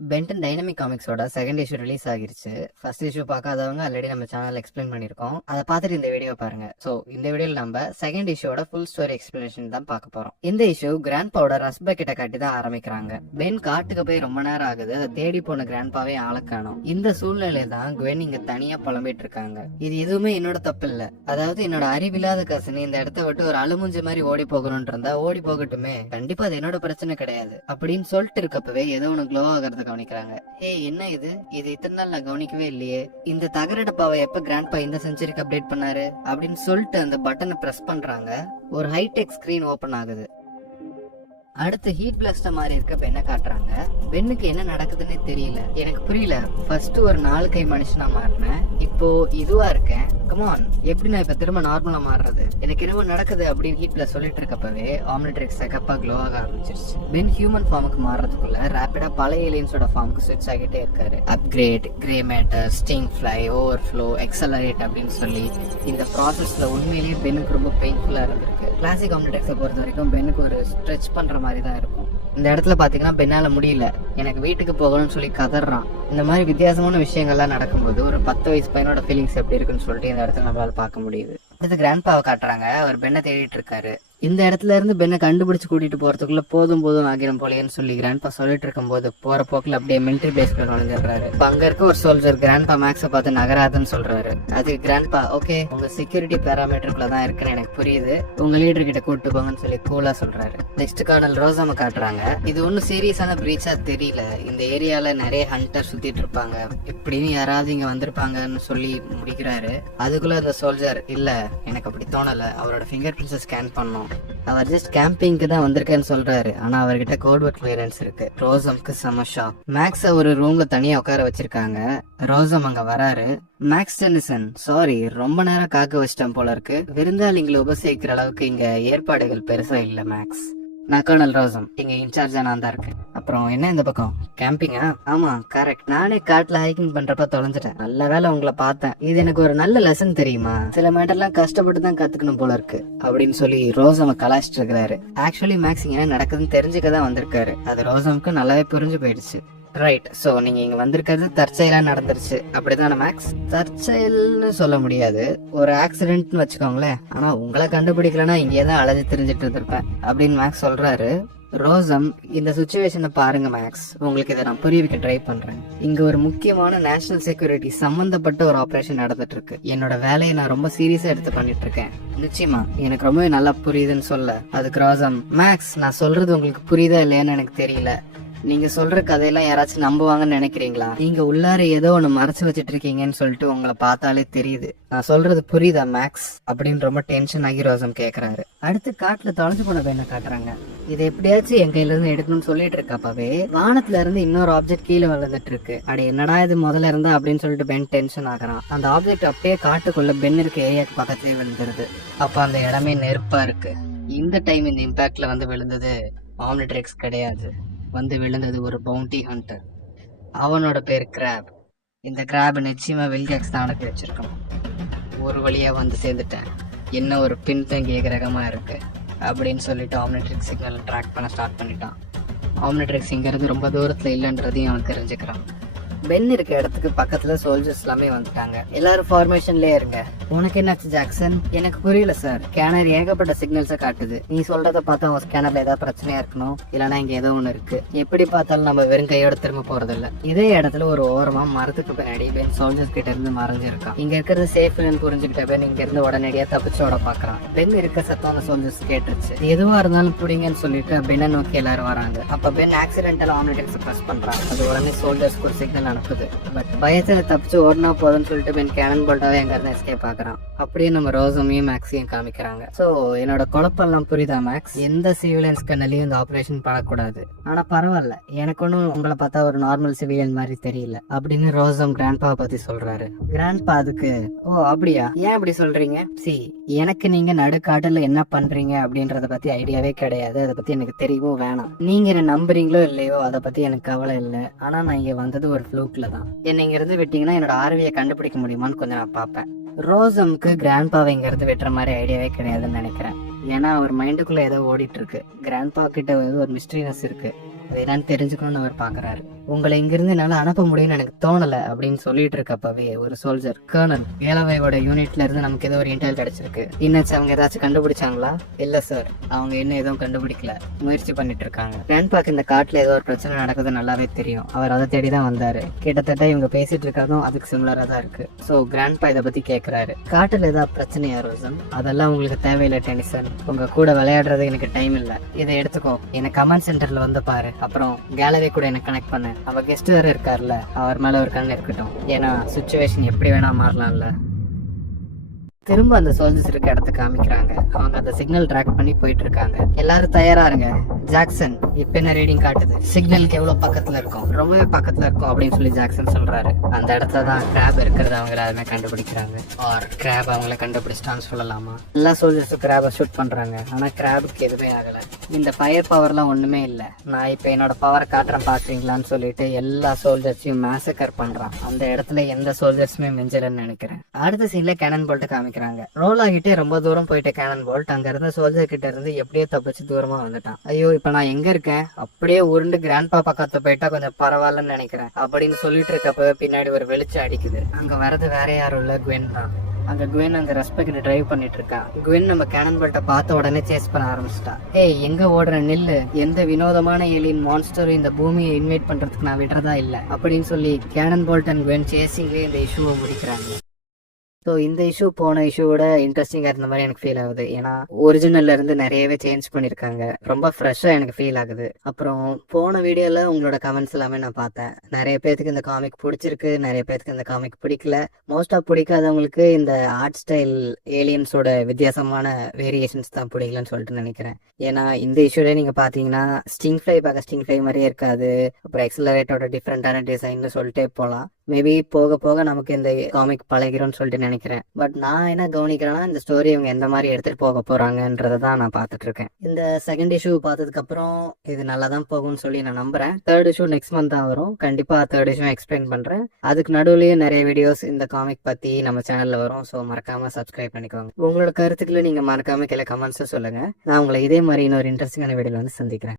Ben 10 dynamic காமிக்ஸோட second issue release ஆகிருச்சு. First issue பார்க்காதவங்க ஆல்ரெடி நம்ம சேனல் எக்ஸ்பிளைன் பண்ணிருக்கோம். அதை பார்த்துட்டு இந்த வீடியோ பாருங்க. சோ இந்த வீடியோல நம்ம செகண்ட் இஷ்யூவோட ஃபுல் ஸ்டோரி எக்ஸ்பிளனேஷன் தான் பார்க்க போறோம். இந்த இஷ்யூ கிராண்ட்பாவோட ரஸ்பா கிட்ட காட்டி தான் ஆரம்பிக்கிறாங்க. பென் காட்டுக்கு போய் ரொம்ப நேரம் ஆகுது. அதை தேடி போன கிராண்ட்பாவே ஆள காணோம். இந்த சூழ்நிலையில தான் குவென் இங்க தனியா புலம்பிட்டு இருக்காங்க. இது எதுவுமே என்னோட தப்பு இல்ல. அதாவது என்னோட அறிவில்லாத கசனி இந்த இடத்த விட்டு ஒரு அழுமுஞ்சு மாதிரி ஓடி போகணும்னு இருந்தா ஓடி போகட்டுமே, கண்டிப்பா அது என்னோட பிரச்சனை கிடையாது அப்படின்னு சொல்லிட்டு இருக்கப்பவே ஏதோ ஒண்ணு க்ளோ ஆகிறது கவனிக்கிறாங்க. என்ன இது இத்தனை நாள் நான் கவனிக்கவே இல்லையே. இந்த தகர டப்பாவை எப்ப கிராண்ட்பா இந்த செஞ்சுரிக்கு அப்டேட் பண்ணாரு அப்படின்னு சொல்லிட்டு அந்த பட்டனை பிரஸ் பண்றாங்க. ஒரு ஹைடெக் ஸ்கிரீன் ஓபன் ஆகுது. அடுத்து ஹீட் பிளாஸ்ட் மாதிரி இருக்க பெண்ணை காட்டுறாங்க. பெண்ணுக்கு என்ன நடக்குதுன்னே தெரியல. எனக்கு புரியல. ஃபர்ஸ்ட் ஒரு 4 கை மனுஷனா மாறினேன், இப்போ இதுவா இருக்கேன். கமான், எப்படி நான் இப்ப திரும்ப நார்மலா மாறுறது? எனக்கு என்னவோ நடக்குது அப்படின்னு ஹீட் பிளாஸ்ட் சொல்லிட்டு இருக்கப்பவே ஆம்னிட்ரிக்ஸ் செகப்பா க்ளோ ஆக ஆரம்பிச்சிருச்சு. பென் ஹியூமன் ஃபார்முக்கு மாறதுக்குள்ள ரேபிடா பழைய ஏலியன்ஸோட ஃபார்முக்கு ஸ்விட்ச் ஆகிட்டே இருக்காரு. Upgrade, grey matter, sting fly, overflow, accelerate அப்படின்னு சொல்லி இந்த ப்ராசஸ்ல உண்மையிலேயே பென்னுக்கு ரொம்ப பெயின்ஃபுல்லா இருந்திருக்கு. கிளாசிக் ஆம்னிட்ரிக்ஸை பொறுத்த வரைக்கும் பென்னுக்கு ஒரு ஸ்ட்ரெச் பண்ற மாதிரி தான் இருக்கும். இந்த இடத்துல பாத்தீங்கன்னா பென்னால முடியல, எனக்கு வீட்டுக்கு போகணும்னு சொல்லி கதறான். இந்த மாதிரி வித்தியாசமான விஷயங்கள்லாம் நடக்கும்போது ஒரு 10 வயசு பையனோட ஃபீலிங்ஸ் எப்படி இருக்குன்னு சொல்லிட்டு இந்த இடத்துல நம்மளால பார்க்க முடியுது. அடுத்து கிராண்ட்பாவை காட்டுறாங்க. அவர் பெண்ணை தேடிட்டு இருக்காரு. இந்த இடத்துல இருந்து பெண்ணை கண்டுபிடிச்சு கூட்டிட்டு போறதுக்குள்ள போதும் ஆகிரும் போலேன்னு சொல்லி கிராண்ட்பா சொல்லிட்டு இருக்கும் போது போற போக்குல அப்படியே மிலிட்டரி பேஸ்ல நுழைஞ்சிடுறாரு. அங்க இருக்க ஒரு சோல்ஜர் கிராண்ட்பா மேக்ஸை பார்த்து நகராதுன்னு சொல்றாரு. அதுக்கு கிராண்ட்பா ஓகே, உங்க செக்யூரிட்டி பேராமீட்டருக்குள்ள தான் இருக்குன்னு எனக்கு புரியுது, உங்க லீடர் கிட்ட கூட்டு போங்கன்னு சொல்லி கூலா சொல்றாரு. நெக்ஸ்ட் கார்னல் ரோசாம காட்டுறாங்க. இது ஒன்னும் சீரியஸான பிரீச்சா தெரியல. இந்த ஏரியால நிறைய ஹண்டர் சுத்திட்டு இருப்பாங்க, இப்படின்னு யாராவது இங்க வந்திருப்பாங்கன்னு சொல்லி முடிக்கிறாரு. அதுக்குள்ள அந்த சோல்ஜர் இல்ல, எனக்கு அப்படி தோணல, அவரோட ஃபிங்கர் பிரிண்ட்ஸை ஸ்கேன் பண்ணோம், அவர் ஜஸ்ட் கேம்பிங்க்கு தான் வந்திருக்கேன்னு சொல்றாரு. ஆனா அவர்கிட்ட கோட்வர்ட் கிளியரன்ஸ் இருக்கு. ரோசம்க்கு செம ஷாக். மேக்ஸ ஒரு ரூம்ல தனியா உட்கார வச்சிருக்காங்க. ரோசம் அங்க வராரு. மேக்ஸ் டென்னிசன், சாரி ரொம்ப நேரம் காக்க வச்சிட்டேன் போல இருக்கு, விருந்தாளிங்களை உபசரிக்கிற அளவுக்கு இங்க ஏற்பாடுகள் பெருசா இல்ல மேக்ஸ். நான் கர்னல் ரோசம், இங்க இன்சார்ஜா நான் தான் இருக்கேன். அப்புறம் என்ன இந்த பக்கம் கேம்பிங்கா? ஆமா கரெக்ட், நானே காட்டுல ஹைக்கிங் பண்றப்ப தொலைஞ்சிட்டேன். நல்ல வேலை உங்களை பார்த்தேன். இது எனக்கு ஒரு நல்ல லெசன் தெரியுமா, சில மேட்டர்லாம் கஷ்டப்பட்டு தான் கத்துக்கணும் போல இருக்கு அப்படின்னு சொல்லி ரோசம கலாச்சிட்டு இருக்கிறாரு. ஆக்சுவலி மேக்ஸ் இங்க என்ன நடக்குதுன்னு தெரிஞ்சுக்கதான் வந்திருக்காரு. அது ரோசமுக்கு நல்லாவே புரிஞ்சு போயிடுச்சு. ரைட், சோ நீங்க இங்க வந்திருக்கிறது தற்செயலா நடந்துருச்சு அப்படிதானே மேக்ஸ்? தற்செயல்னு சொல்ல முடியாது, ஒரு ஆக்சிடென்ட்னு வச்சுக்கோங்களேன். ஆனா உங்களை கண்டுபிடிக்கலன்னா இங்கேதான் அலைஞ்சு தெரிஞ்சிட்டு இருந்திருப்பேன் அப்படின்னு மேக்ஸ் சொல்றாரு. ரோசம், இந்த சிச்சுவேஷனை பாருங்க மேக்ஸ், உங்களுக்கு இதை நான் புரிய வைக்க ட்ரை பண்றேன். இங்க ஒரு முக்கியமான நேஷனல் செக்யூரிட்டி சம்பந்தப்பட்ட ஒரு ஆபரேஷன் நடந்துட்டு இருக்கு. என்னோட வேலையை நான் ரொம்ப சீரியஸா எடுத்து பண்ணிட்டு இருக்கேன். நிச்சயமா எனக்கு ரொம்பவே நல்லா புரியுதுன்னு சொல்ல அதுக்கு ரோசம், மேக்ஸ் நான் சொல்றது உங்களுக்கு புரியுதா இல்லையான்னு எனக்கு தெரியல, நீங்க சொல்ற கதையெல்லாம் யாராச்சும் நம்புவாங்கன்னு நினைக்கிறீங்களா? நீங்க உள்ளார ஏதோ ஒண்ணு மறைச்சு வச்சிட்டு இருக்கீங்கன்னு சொல்லிட்டு உங்களை பார்த்தாலே தெரியுது. நான் சொல்றது புரியுதா மேக்ஸ் அப்படின்னு ரொம்ப டென்ஷன் ஆகி ரோசம் கேக்குறாரு. அடுத்து காட்டுல தொலைஞ்சு போன பெண்ணை காட்டுறாங்க. இதை எப்படியாச்சும் என் கையில இருந்து எடுக்கணும்னு சொல்லிட்டு இருக்கப்பவே வானத்துல இருந்து இன்னொரு ஆப்ஜெக்ட் கீழே விழுந்துட்டு இருக்கு. அட என்னடா இது முதல்ல இருந்தா அப்படின்னு சொல்லிட்டு பென் டென்ஷன் ஆகுறான். அந்த ஆப்ஜெக்ட் அப்படியே காட்டுக்குள்ள பென் இருக்க ஏரியாக்கு பக்கத்துலயே விழுந்துருது. அப்ப அந்த இடமே நெருப்பா இருக்கு. இந்த டைம் இந்த இம்பாக்ட்ல வந்து விழுந்தது ஆம்னிட்ரிக்ஸ் கிடையாது, வந்து விழுந்தது ஒரு பவுண்டி ஹண்டர். அவனோட பேர் கிராப். இந்த கிராப் நிச்சயமா வில்காக்ஸ் தான் அனுப்பி வச்சிருக்கணும். ஒரு வழியா வந்து சேர்ந்துட்டேன், என்ன ஒரு பின்தங்கிய கிரகமா இருக்கு அப்படின்னு சொல்லிட்டு ஆம்னிட்ரிக்ஸ் சிக்னல் ட்ராக் பண்ண ஸ்டார்ட் பண்ணிட்டான். ஆம்னிட்ரிக்ஸ் இங்கிறது ரொம்ப தூரத்துல இல்லைன்றதையும் அவன் தெரிஞ்சுக்கிறான். பென் இருக்க இடத்துக்கு பக்கத்துல சோல்ஜர்ஸ் எல்லாமே வந்துட்டாங்க. எல்லாரும் ஃபார்மேஷன்லயே இருங்க. உனக்கு என்னாச்சு ஜாக்சன்? எனக்கு புரியல சார், ஸ்கேனர் ஏகப்பட்ட சிக்னல்ஸை காட்டுது. நீ சொல்றத பார்த்தா உன் ஸ்கேனர்ல ஏதாவது பிரச்சனையா இருக்கணும், இல்லைன்னா இங்க ஏதோ ஒண்ணு இருக்கு. எப்படி பார்த்தாலும் நம்ம வெறும் கையோட திரும்ப போறது இல்ல. இதே இடத்துல ஒரு ஓரமா மரத்துக்கு பின்னாடி பென் சோல்ஜர்ஸ் கிட்ட இருந்து மறைஞ்சிருக்கான். இங்க இருக்கிறது சேஃப்னு புரிஞ்சுக்கிட்ட பென் இங்க இருந்து உடனடியா தப்பிச்சோட பாக்குறான். பென் இருக்க சத்தம் சோல்ஜர்ஸ் கேட்டுருச்சு. எதுவா இருந்தாலும் புடிங்கன்னு சொல்லிட்டு பென்னை நோக்கி எல்லாரும் வராங்க. அப்ப பென் ஆக்சிடென்டல் ஆம்னிட்ரிக்ஸ் பிரஸ் பண்றான். அது உடனே சோல்ஜர்ஸ்க்கு ஒரு சிக்னல் அனுப்புது. பட் பயத்துல தப்பிச்சு ஓடனா போதும்னு சொல்லிட்டு பென் கேனன் போல்ட்டாவே எங்க இருந்து எஸ்கேப் ஆகுறான். அப்படியே நம்ம ரோசமையும் மேக்ஸையும் காமிக்கிறாங்க. சோ என்னோட குழப்பெல்லாம் புரியுதா மேக்ஸ்? எந்த சிவிலியன்ஸ் கண்ணிலையும் இந்த ஆபரேஷன் படக்கூடாது. ஆனா பரவாயில்ல, எனக்கு ஒன்னும் உங்களை பார்த்தா ஒரு நார்மல் சிவிலியன் மாதிரி தெரியல அப்படின்னு ரோசம் கிராண்ட்பாவை பத்தி சொல்றாரு. கிராண்ட்பா அதுக்கு, ஓ அப்படியா, ஏன் அப்படி சொல்றீங்க? எனக்கு நீங்க நடுக்காட்டுல என்ன பண்றீங்க அப்படின்றத பத்தி ஐடியாவே கிடையாது, அதை பத்தி எனக்கு தெரியவும் வேணாம். நீங்க என்ன நம்புறீங்களோ இல்லையோ அதை பத்தி எனக்கு கவலை இல்லை. ஆனா நான் இங்க வந்தது ஒரு ஃப்ளூக்ல தான். என்ன இங்க இருந்து விட்டீங்கன்னா என்னோட ஆர்வியை கண்டுபிடிக்க முடியுமான்னு கொஞ்சம் நான் பார்ப்பேன். ரோசம்க்கு கிராண்ட்பாவை இங்க இருந்து வெட்டுற மாதிரி ஐடியாவே கிடையாதுன்னு நினைக்கிறேன். ஏன்னா அவர் மைண்டுக்குள்ள ஏதோ ஓடிட்டு இருக்கு. கிராண்ட்பா கிட்ட ஏதோ ஒரு மிஸ்டரினஸ் இருக்கு, அது என்னன்னு தெரிஞ்சுக்கணும்னு அவர் பாக்குறாரு. உங்களை இங்கிருந்து என்னால அனுப்ப முடியும்னு எனக்கு தோணல அப்படின்னு சொல்லிட்டு இருக்கப்பவே ஒரு சோல்ஜர் கர்னல் வேலவையோட யூனிட்ல இருந்து நமக்கு ஏதோ ஒரு இன்டெல் கிடைச்சிருக்கு. என்னாச்சு, அவங்க ஏதாச்சும் கண்டுபிடிச்சாங்களா? இல்ல சார், அவங்க என்ன எதுவும் கண்டுபிடிக்கல, முயற்சி பண்ணிட்டு இருக்காங்க. கிராண்ட்பாக்கு இந்த காட்டுல ஏதோ ஒரு பிரச்சனை நடக்குது நல்லாவே தெரியும். அவர் அதை தேடி தான் வந்தாரு. கிட்டத்தட்ட இவங்க பேசிட்டு இருக்கிறதும் அதுக்கு சிமிலரா தான் இருக்கு. சோ கிராண்ட்பா இதை பத்தி கேக்குறாரு. காட்டுல ஏதாவது பிரச்சனையா ரோசன்? அதெல்லாம் உங்களுக்கு தேவையில்லை டெனிசன், உங்க கூட விளையாடுறது எனக்கு டைம் இல்ல. இதை எடுத்துக்கோ, என்ன கமாண்ட் சென்டர்ல வந்து பாரு. அப்புறம் கேலரி கூட எனக்கு கனெக்ட் பண்ணு. அவ கெஸ்ட் வேற இருக்காருல்ல, அவர் மேல ஒரு கண் இருக்கட்டும். ஏன்னா சுச்சுவேஷன் எப்படி வேணா மாறலாம்ல. திரும்ப அந்த சோல்ஜர்ஸ் இருக்க இடத்த காமிக்கிறாங்க. அவங்க அந்த சிக்னல் ட்ராக் பண்ணி போயிட்டு இருக்காங்க. எல்லாரும் தயாரா இருங்க. ஜாக்சன் இப்ப என்ன ரீடிங் காட்டுது? சிக்னலுக்கு எவ்வளவு பக்கத்துல இருக்கும்? ரொம்பவே பக்கத்துல இருக்கும் அப்படின்னு சொல்லி ஜாக்சன் சொல்றாரு. அந்த இடத்துல தான் கிராப் இருக்கிறத அவங்க எல்லாருமே கண்டுபிடிக்கிறாங்க. ஆர் கிராப் அவங்கள கண்டுபிடிச்சிட்டான்னு சொல்லலாமா? எல்லா சோல்ஜர்ஸும் கிராபை ஷூட் பண்றாங்க. ஆனா கிராபுக்கு எதுவுமே ஆகல. இந்த ஃபயர் பவர்லாம் ஒண்ணுமே இல்ல. நான் இப்ப என்னோட பவரை காட்டுறேன் பாக்குறீங்களான்னு சொல்லிட்டு எல்லா சோல்ஜர்ஸையும் மேசக்கர் பண்றான். அந்த இடத்துல எந்த சோல்ஜர்ஸுமே மிஞ்சலன்னு நினைக்கிறேன். அடுத்த சீன்ல கேனன் போல்ட் காமிக்கிறாங்க. ரோல் ஆகிட்டே ரொம்ப தூரம் போயிட்ட கேனன் போல்ட் அங்க இருந்த சோல்ஜர் கிட்ட இருந்து எப்படியோ தப்பிச்சு தூரமா வந்துட்டான். ஐயோ இப்ப நான் எங்க இருக்கேன்? அப்படியே உருண்டு கிராண்ட்பா பக்கத்துல போயிட்டா கொஞ்சம் பரவாயில்லன்னு நினைக்கிறேன் அப்படின்னு சொல்லிட்டு இருக்கப்ப பின்னாடி ஒரு வெளிச்சம் அடிக்குது. அங்க வரது வேற யாரும் இல்ல, குவென் தான். அங்க குவென் அங்க ரெஸ்பெக்ட் டிரைவ் பண்ணிட்டு இருக்கா. குவென் நம்ம கேனன் போல்ட்ட பார்த்த உடனே சேஸ் பண்ண ஆரம்பிச்சிட்டா. ஏய் எங்க ஓடுற நில்லு, எந்த வினோதமான ஏலியன் மான்ஸ்டர் இந்த பூமியை இன்வைட் பண்றதுக்கு நான் விடுறதா இல்ல அப்படின்னு சொல்லி கேனன் போல்ட் அண்ட் குவென் சேசிங்லேயே இந்த இஷ்யூவை முடிக்கிறாங்க. ஸோ இந்த இஷ்யூ போன இஷ்யூவோட இன்ட்ரெஸ்டிங்காக இருந்த மாதிரி எனக்கு ஃபீல் ஆகுது. ஏன்னா ஒரிஜினல்ல இருந்து நிறையவே சேஞ்ச் பண்ணியிருக்காங்க. ரொம்ப ஃப்ரெஷ்ஷாக எனக்கு ஃபீல் ஆகுது. அப்புறம் போன வீடியோவில் உங்களோட கமெண்ட்ஸ் எல்லாமே நான் பார்த்தேன். நிறைய பேருக்கு இந்த காமிக் பிடிச்சிருக்கு, நிறைய பேருக்கு இந்த காமிக் பிடிக்கல. மோஸ்ட்டாக பிடிக்காதவங்களுக்கு இந்த ஆர்ட் ஸ்டைல் ஏலியன்ஸோட வித்தியாசமான வேரியேஷன்ஸ் தான் பிடிக்கலன்னு சொல்லிட்டு நினைக்கிறேன். ஏன்னா இந்த இஷ்யூலே நீங்கள் பார்த்தீங்கன்னா ஸ்டிங் ஃப்ளை பார்க்க ஸ்டிங் ஃப்ளை மாதிரியே இருக்காது. அப்புறம் எக்ஸலரேட்டோட டிஃப்ரெண்டான டிசைன்னு சொல்லிட்டே போகலாம். மேபி போக போக நமக்கு இந்த காமிக் பழகிறோம்னு சொல்லிட்டு நினைக்கிறேன். பட் நான் என்ன கவனிக்கிறேன்னா இந்த ஸ்டோரி இவங்க எந்த மாதிரி எடுத்துட்டு போக போறாங்கன்றதை தான் நான் பார்த்துட்டு இருக்கேன். இந்த செகண்ட் இஷ்யூ பார்த்ததுக்கு அப்புறம் இது நல்லா தான் போகும்னு சொல்லி நான் நம்புறேன். தேர்ட் இஷ்யூ நெக்ஸ்ட் மந்த் தான் வரும். கண்டிப்பா தேர்ட் இஷ்யூ எக்ஸ்பிளைன் பண்றேன். அதுக்கு நடுவுலயே நிறைய வீடியோஸ் இந்த காமிக் பத்தி நம்ம சேனல்ல வரும். ஸோ மறக்காம சப்ஸ்கிரைப் பண்ணிக்கோங்க. உங்களோட கருத்துக்களை நீங்க மறக்காம கீழே கமெண்ட்ஸ் சொல்லுங்க. நான் உங்களை இதே மாதிரி இன்னொரு இன்ட்ரெஸ்டிங்கான வீடியோல வந்து சந்திக்கிறேன்.